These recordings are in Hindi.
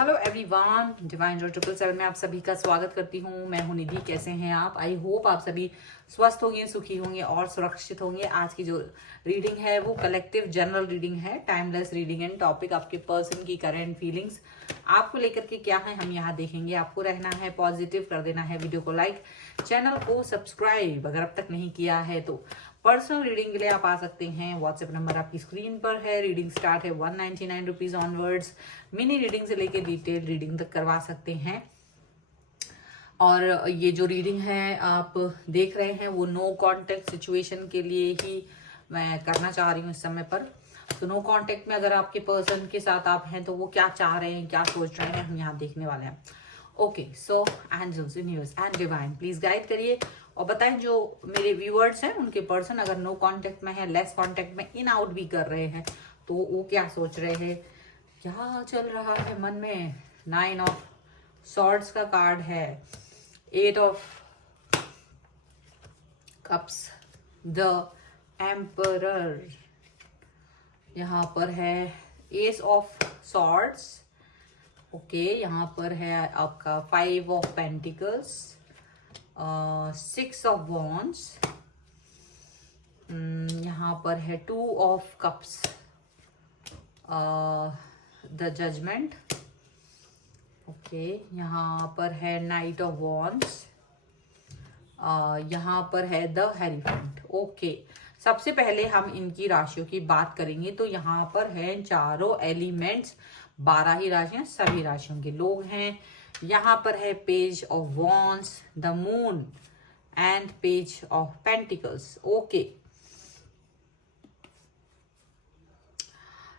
हेलो एवरीवन, डिवाइन जो 777 में आप सभी का स्वागत करती हूँ। मैं हूँ निधि। कैसे हैं आप? आई होप आप सभी स्वस्थ होंगे, सुखी होंगे और सुरक्षित होंगे। आज की जो रीडिंग है वो कलेक्टिव जनरल रीडिंग है, टाइमलेस रीडिंग एंड टॉपिक आपके पर्सन की करंट फीलिंग्स आपको लेकर के क्या है हम यहाँ देखेंगे। आपको रहना है पॉजिटिव, कर देना है वीडियो को लाइक, चैनल को सब्सक्राइब अगर अब तक नहीं किया है तो। पर्सनल रीडिंग के लिए आप आ सकते हैं, व्हाट्सएप नंबर आपकी स्क्रीन पर है। रीडिंग स्टार्ट है 199 रुपीज ऑनवर्ड्स। मिनी रीडिंग से लेके डिटेल रीडिंग तक करवा सकते हैं। और ये जो रीडिंग है आप देख रहे हैं वो नो कांटेक्ट सिचुएशन के लिए ही मैं करना चाह रही हूँ इस समय पर। तो नो कांटेक्ट में अगर आपके पर्सन के साथ आप हैं तो वो क्या चाह रहे हैं, क्या सोच रहे हैं, हम यहाँ देखने वाले हैं। Okay, so angels, universe and divine please guide करिए और बताएं जो मेरे व्यूअर्स हैं उनके पर्सन अगर नो कांटेक्ट में है, लेस कांटेक्ट में, इन आउट भी कर रहे हैं तो वो क्या सोच रहे हैं, क्या चल रहा है मन में। 9 ऑफ सॉर्ड्स का कार्ड है, 8 ऑफ कप्स, द एम्परर, यहाँ पर है एस ऑफ सॉर्ड्स। ओके, यहाँ पर है आपका 5 ऑफ पेंटिकल्स, 6 ऑफ वॉन्ड्स, यहाँ पर है 2 of cups, the judgment. Okay, यहाँ पर है नाइट ऑफ वॉन्ड्स, यहाँ पर है द हेरीफेंट। ओके, सबसे पहले हम इनकी राशियों की बात करेंगे तो यहाँ पर है चारों एलिमेंट्स, 12 ही राशियां, सभी राशियों के लोग हैं। यहाँ पर है page of wands, the moon and page of pentacles. Okay,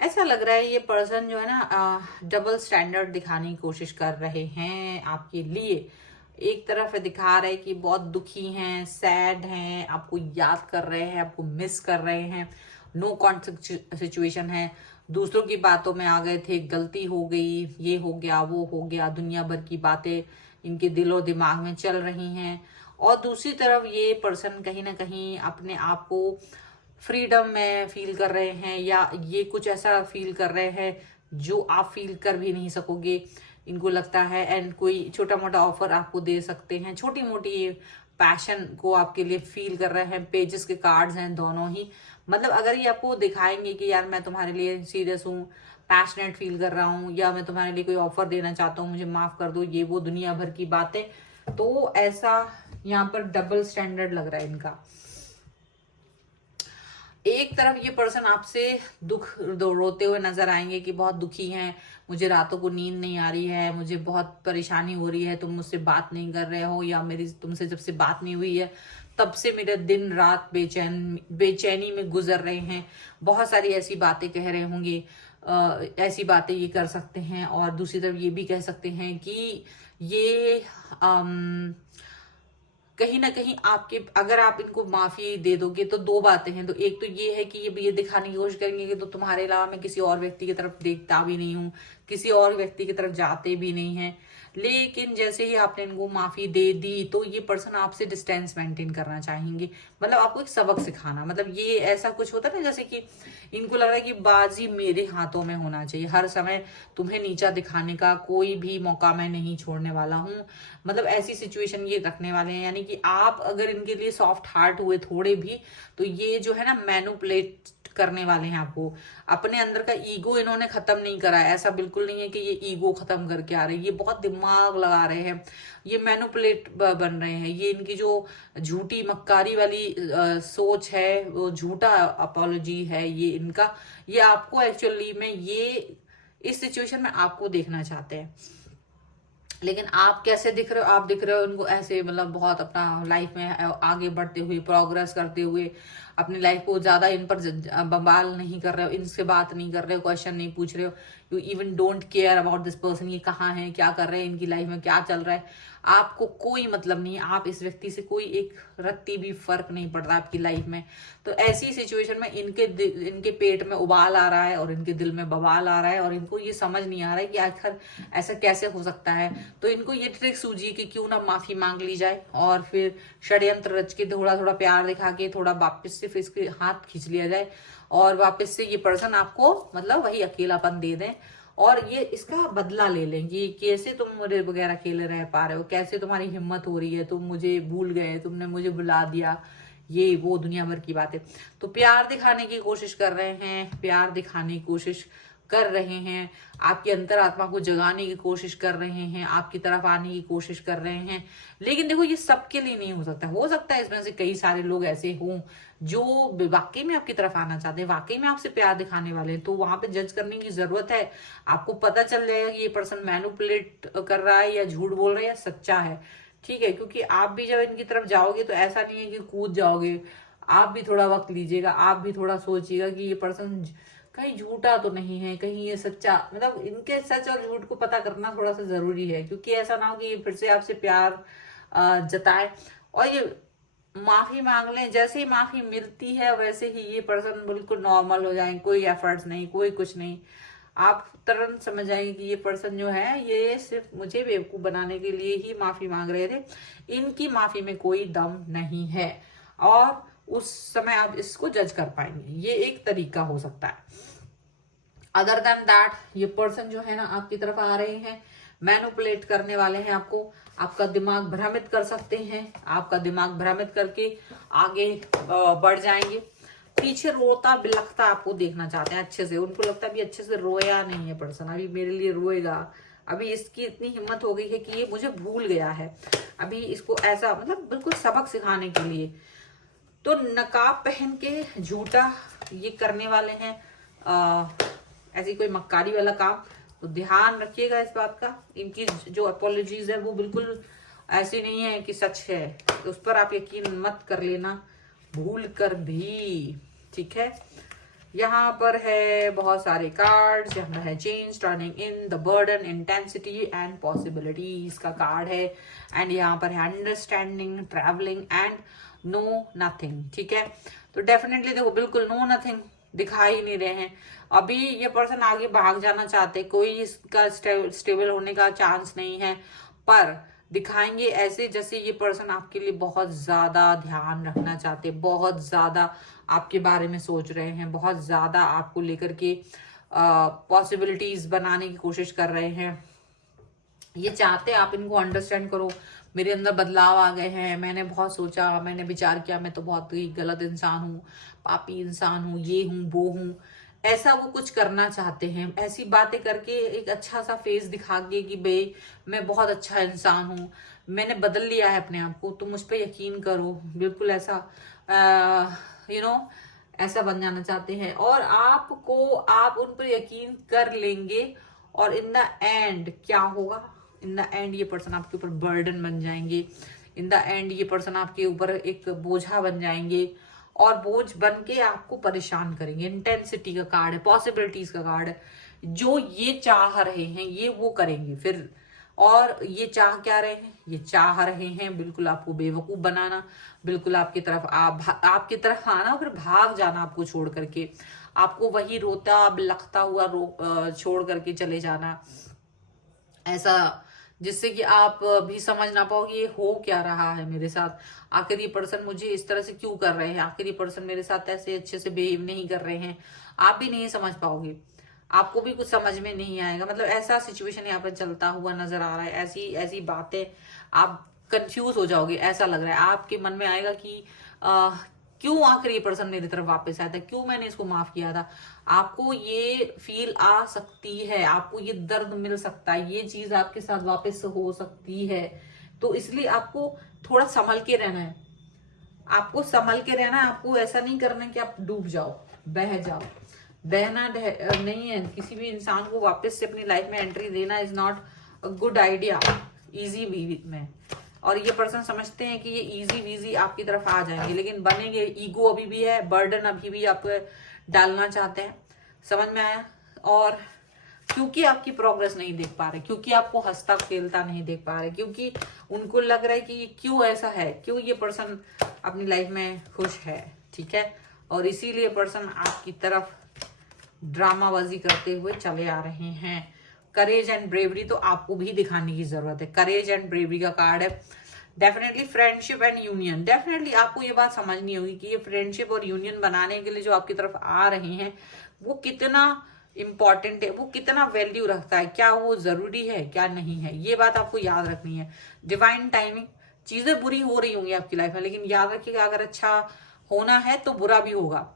ऐसा लग रहा है ये पर्सन जो है ना डबल स्टैंडर्ड दिखाने की कोशिश कर रहे हैं आपके लिए। एक तरफ दिखा रहे हैं कि बहुत दुखी हैं, सैड हैं, आपको याद कर रहे हैं, आपको मिस कर रहे हैं, नो कॉन्टेक्ट सिचुएशन है, दूसरों की बातों में आ गए थे, गलती हो गई, ये हो गया, वो हो गया, दुनिया भर की बातें इनके दिल और दिमाग में चल रही हैं। और दूसरी तरफ ये पर्सन कहीं ना कहीं अपने आप को फ्रीडम में फील कर रहे हैं या ये कुछ ऐसा फील कर रहे हैं जो आप फील कर भी नहीं सकोगे, इनको लगता है। एंड कोई छोटा मोटा ऑफर आपको दे सकते हैं, छोटी मोटी पैशन को आपके लिए फील कर रहे हैं। पेजेस के कार्ड्स हैं दोनों ही, मतलब अगर ये आपको दिखाएंगे कि यार मैं तुम्हारे लिए सीरियस हूँ, पैशनेट फील कर रहा हूँ, या मैं तुम्हारे लिए कोई ऑफर देना चाहता हूँ, मुझे माफ कर दो, ये वो दुनिया भर की बातें, तो ऐसा यहाँ पर डबल स्टैंडर्ड लग रहा है इनका। एक तरफ ये पर्सन आपसे दुख रोते हुए नजर आएंगे कि बहुत दुखी हैं, मुझे रातों को नींद नहीं आ रही है, मुझे बहुत परेशानी हो रही है, तुम मुझसे बात नहीं कर रहे हो, या मेरी तुमसे जब से बात नहीं हुई है तब से मेरे दिन रात बेचैनी में गुजर रहे हैं। बहुत सारी ऐसी बातें कह रहे होंगे, ऐसी बातें ये कर सकते हैं। और दूसरी तरफ ये भी कह सकते हैं कि ये कहीं ना कहीं आपके, अगर आप इनको माफी दे दोगे तो दो बातें हैं। तो एक तो ये है कि ये दिखाने की कोशिश करेंगे कि तो तुम्हारे अलावा मैं किसी और व्यक्ति की तरफ देखता भी नहीं हूँ, किसी और व्यक्ति की तरफ जाते भी नहीं है। लेकिन जैसे ही आपने इनको माफी दे दी तो ये पर्सन आपसे डिस्टेंस मेंटेन करना चाहेंगे, मतलब आपको एक सबक सिखाना। मतलब ये ऐसा कुछ होता है ना, जैसे कि इनको लग रहा है कि बाजी मेरे हाथों में होना चाहिए, हर समय तुम्हें नीचा दिखाने का कोई भी मौका मैं नहीं छोड़ने वाला हूँ। मतलब ऐसी सिचुएशन ये रखने वाले हैं, यानी कि आप अगर इनके लिए सॉफ्ट हार्ट हुए थोड़े भी तो ये जो है ना मैनुपुलेट करने वाले हैं आपको। अपने अंदर का ईगो इन्होंने खत्म नहीं करा है, ऐसा बिल्कुल नहीं है कि ये ईगो खत्म करके आ रहे हैं, ये बहुत दिमाग लगा रहे हैं, ये मैनुपुलेट बन रहे हैं। ये इनकी जो झूठी मक्कारी वाली सोच है, वो झूठा अपॉलॉजी है ये इनका। ये आपको एक्चुअली में ये इस सिचुएशन में आपको देखना चाहते हैं, लेकिन आप कैसे दिख रहे हो? आप दिख रहे हो उनको ऐसे, मतलब बहुत अपना लाइफ में आगे बढ़ते हुए, प्रोग्रेस करते हुए, अपनी लाइफ को ज्यादा इन पर बवाल नहीं कर रहे हो, इनसे बात नहीं कर रहे हो, क्वेश्चन नहीं पूछ रहे हो, you even don't care about this person, ये कहाँ है, क्या कर रहे हैं, इनकी लाइफ में क्या चल रहा है, आपको कोई मतलब नहीं है। आप इस व्यक्ति से कोई एक रत्ती भी फर्क नहीं पड़ रहा आपकी लाइफ में। तो ऐसी सिचुएशन में इनके पेट में उबाल आ रहा है और इनके दिल में बवाल आ रहा है, और इनको ये समझ नहीं आ रहा है कि आखिर ऐसा कैसे हो सकता है। तो इनको ये ट्रिक सूझी कि क्यों ना माफी मांग ली जाए और फिर षड्यंत्र रच के थोड़ा थोड़ा प्यार दिखा के थोड़ा वापस से फिर इसके हाथ खींच लिया जाए और वापस से ये पर्सन आपको मतलब वही अकेलापन दे दें और ये इसका बदला ले लेंगे, कैसे तुम मुझे वगैरह अकेले रह पा रहे हो, कैसे तुम्हारी हिम्मत हो रही है, तुम मुझे भूल गए, तुमने मुझे बुला दिया, ये वो दुनिया भर की बातें। तो प्यार दिखाने की कोशिश कर रहे हैं, प्यार दिखाने की कोशिश कर रहे हैं, आपकी अंतरात्मा को जगाने की कोशिश कर रहे हैं, आपकी तरफ आने की कोशिश कर रहे हैं। लेकिन देखो ये सबके लिए नहीं हो सकता है इसमें से कई सारे लोग ऐसे हों जो वाकई में आपकी तरफ आना चाहते हैं, वाकई में आपसे प्यार दिखाने वाले हैं। तो वहां पे जज करने की जरूरत है, आपको पता चल जाएगा कि ये पर्सन मैनिपुलेट कर रहा है या झूठ बोल रहा है या सच्चा है, ठीक है। क्योंकि आप भी जब इनकी तरफ जाओगे तो ऐसा नहीं है कि कूद जाओगे, आप भी थोड़ा वक्त लीजिएगा, आप भी थोड़ा सोचिएगा कि ये पर्सन कहीं झूठा तो नहीं है, कहीं ये सच्चा, मतलब इनके सच और झूठ को पता करना थोड़ा सा जरूरी है। क्योंकि ऐसा ना हो कि ये फिर से आपसे प्यार जताए और ये माफी मांग लें, जैसे ही माफी मिलती है वैसे ही ये पर्सन बिल्कुल नॉर्मल हो जाए, कोई एफर्ट्स नहीं, कोई कुछ नहीं, आप तुरंत समझ जाएंगे कि ये पर्सन जो है ये सिर्फ मुझे बेवकूफ बनाने के लिए ही माफी मांग रहे थे, इनकी माफी में कोई दम नहीं है। और उस समय आप इसको जज कर पाएंगे, ये एक तरीका हो सकता है। अदर देन दैट ये पर्सन जो है ना आपकी तरफ आ रहे हैं, मैनिपुलेट करने वाले हैं, आपको आपका दिमाग भ्रमित कर सकते हैं, आपका दिमाग भ्रमित करके आगे बढ़ जाएंगे। पीछे रोता बिलखता आपको देखना चाहते हैं अच्छे से, उनको लगता है अभी अच्छे से रोया नहीं है पर्सन, अभी मेरे लिए रोएगा, अभी इसकी इतनी हिम्मत हो गई है कि ये मुझे भूल गया है, अभी इसको ऐसा मतलब बिल्कुल सबक सिखाने के लिए। तो नकाब पहन के झूठा ये करने वाले हैं, ऐसी कोई मक्कारी वाला काम। तो ध्यान रखिएगा इस बात का, इनकी जो अपॉलॉजीज है वो बिल्कुल ऐसी नहीं है कि सच है, तो उस पर आप यकीन मत कर लेना भूल कर भी, ठीक है। यहाँ पर है बहुत सारे कार्ड्स, यहाँ है change, turning in, the burden, intensity and possibilities का कार्ड है। एंड यहाँ पर है understanding, travelling and no nothing, ठीक है। तो डेफिनेटली देखो बिल्कुल नो नथिंग दिखाई नहीं रहे हैं, अभी ये पर्सन आगे भाग जाना चाहते, कोई इसका स्टेबल होने का चांस नहीं है, पर दिखाएंगे ऐसे जैसे ये पर्सन आपके लिए बहुत ज्यादा ध्यान रखना चाहते, बहुत ज्यादा आपके बारे में सोच रहे हैं, बहुत ज्यादा आपको लेकर के पॉसिबिलिटीज बनाने की कोशिश कर रहे हैं। ये चाहते आप इनको अंडरस्टैंड करो, मेरे अंदर बदलाव आ गए हैं, मैंने बहुत सोचा, मैंने विचार किया, मैं तो बहुत ही गलत इंसान हूँ, पापी इंसान हूँ, ये हूँ वो हूँ, ऐसा वो कुछ करना चाहते हैं। ऐसी बातें करके एक अच्छा सा फेस दिखा के कि भाई मैं बहुत अच्छा इंसान हूँ, मैंने बदल लिया है अपने आप को, तुम मुझ पर यकीन करो, बिल्कुल ऐसा ऐसा बन जाना चाहते हैं। और आप उन पर यकीन कर लेंगे और इन द एंड क्या होगा, इन द एंड ये पर्सन आपके ऊपर बर्डन बन जाएंगे, इन द एंड ये पर्सन आपके ऊपर एक बोझा बन जाएंगे और बोझ बन के आपको परेशान करेंगे। इंटेंसिटी का कार्ड है, पॉसिबिलिटीज का कार्ड है, जो ये चाह रहे हैं ये वो करेंगे फिर। और ये चाह क्या रहे हैं, ये चाह रहे हैं बिल्कुल आपको बेवकूफ बनाना, बिल्कुल आपकी तरफ आना और फिर भाग जाना आपको छोड़ करके, आपको वही रोता बिलखता हुआ छोड़ करके चले जाना, ऐसा जिससे कि आप भी समझ ना पाओ कि ये हो क्या रहा है मेरे साथ, आखिर ये पर्सन मुझे इस तरह से क्यों कर रहे हैं, आखिर ये पर्सन मेरे साथ ऐसे अच्छे से बिहेव नहीं कर रहे हैं, आप भी नहीं समझ पाओगे, आपको भी कुछ समझ में नहीं आएगा। मतलब ऐसा सिचुएशन यहाँ पर चलता हुआ नजर आ रहा है, ऐसी ऐसी बातें, आप कंफ्यूज हो जाओगे, ऐसा लग रहा है आपके मन में आएगा कि क्यों आखिर ये पर्सन मेरी तरफ वापस आया था, क्यों मैंने इसको माफ किया था, आपको ये फील आ सकती है, आपको ये दर्द मिल सकता है, ये चीज आपके साथ वापस हो सकती है। तो इसलिए आपको थोड़ा संभल के रहना है, आपको संभल के रहना है, आपको ऐसा नहीं करना है कि आप डूब जाओ, बह जाओ। बहना नहीं है, किसी भी इंसान को वापस से अपनी लाइफ में एंट्री देना is not a good idea easy we में। और ये पर्सन समझते हैं कि ये इजी वीजी आपकी तरफ आ जाएंगे, लेकिन बनेंगे, ईगो अभी भी है, बर्डन अभी भी आप डालना चाहते हैं, समझ में आया। और क्योंकि आपकी प्रोग्रेस नहीं देख पा रहे, क्योंकि आपको हंसता खेलता नहीं देख पा रहे, क्योंकि उनको लग रहा है कि क्यों ऐसा है, क्यों ये पर्सन अपनी लाइफ में खुश है, ठीक है। और इसीलिए पर्सन आपकी तरफ ड्रामाबाजी करते हुए चले आ रहे हैं। करेज एंड ब्रेवरी तो आपको भी दिखाने की जरूरत है, करेज एंड ब्रेवरी का कार्ड है। Definitely friendship and union, definitely आपको ये बात समझनी होगी कि ये फ्रेंडशिप और यूनियन बनाने के लिए जो आपकी तरफ आ रहे हैं वो कितना इम्पॉर्टेंट है, वो कितना वैल्यू रखता है, क्या वो जरूरी है क्या नहीं है, ये बात आपको याद रखनी है। डिवाइन टाइमिंग, चीजें बुरी हो रही होंगी आपकी लाइफ में, लेकिन याद रखिएगा अगर अच्छा होना है तो बुरा भी होगा,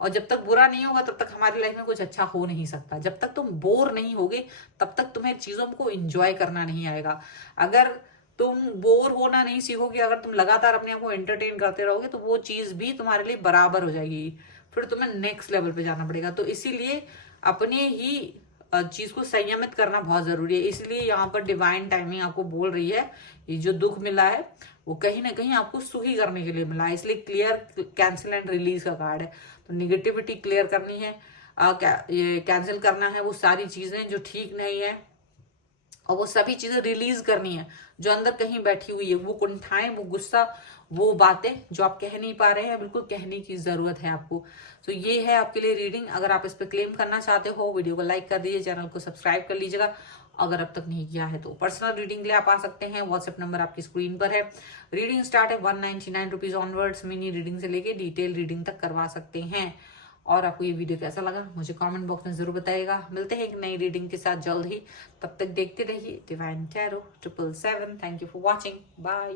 और जब तक बुरा नहीं होगा तब तक हमारी लाइफ में कुछ अच्छा हो नहीं सकता। जब तक तुम बोर नहीं होगे तब तक तुम्हें चीजों को एंजॉय करना नहीं आएगा। अगर तुम बोर होना नहीं सीखोगे, अगर तुम लगातार अपने आप को एंटरटेन करते रहोगे, तो वो चीज भी तुम्हारे लिए बराबर हो जाएगी, फिर तुम्हें नेक्स्ट लेवल पे जाना पड़ेगा। तो इसीलिए अपने ही चीज को संयमित करना बहुत जरूरी है। इसलिए यहाँ पर डिवाइन टाइमिंग आपको बोल रही है, ये जो दुख मिला है वो कहीं ना कहीं आपको सुखी करने के लिए मिला है। इसलिए क्लियर, कैंसिल एंड रिलीज का कार्ड है। तो निगेटिविटी क्लियर करनी है, ये कैंसिल करना है वो सारी चीजें जो ठीक नहीं है, और वो सभी चीजें रिलीज करनी है जो अंदर कहीं बैठी हुई है, वो कुंठाएं, वो गुस्सा, वो बातें जो आप कह नहीं पा रहे हैं, बिल्कुल कहने की जरूरत है आपको। तो ये है आपके लिए रीडिंग। अगर आप इस पर क्लेम करना चाहते हो, वीडियो को लाइक कर दीजिए, चैनल को सब्सक्राइब कर लीजिएगा अगर अब तक नहीं किया है तो। पर्सनल रीडिंग के लिए आप आ सकते हैं, व्हाट्सएप नंबर आपकी स्क्रीन पर है। रीडिंग स्टार्ट है 199 रुपीज ऑनवर्ड्स। मिनी रीडिंग से लेके डिटेल रीडिंग तक करवा सकते हैं। और आपको ये वीडियो कैसा लगा मुझे कमेंट बॉक्स में जरूर बताइएगा। मिलते हैं एक नई रीडिंग के साथ जल्द ही, तब तक देखते रहिए divine tarot 777। Thank you for watching, bye.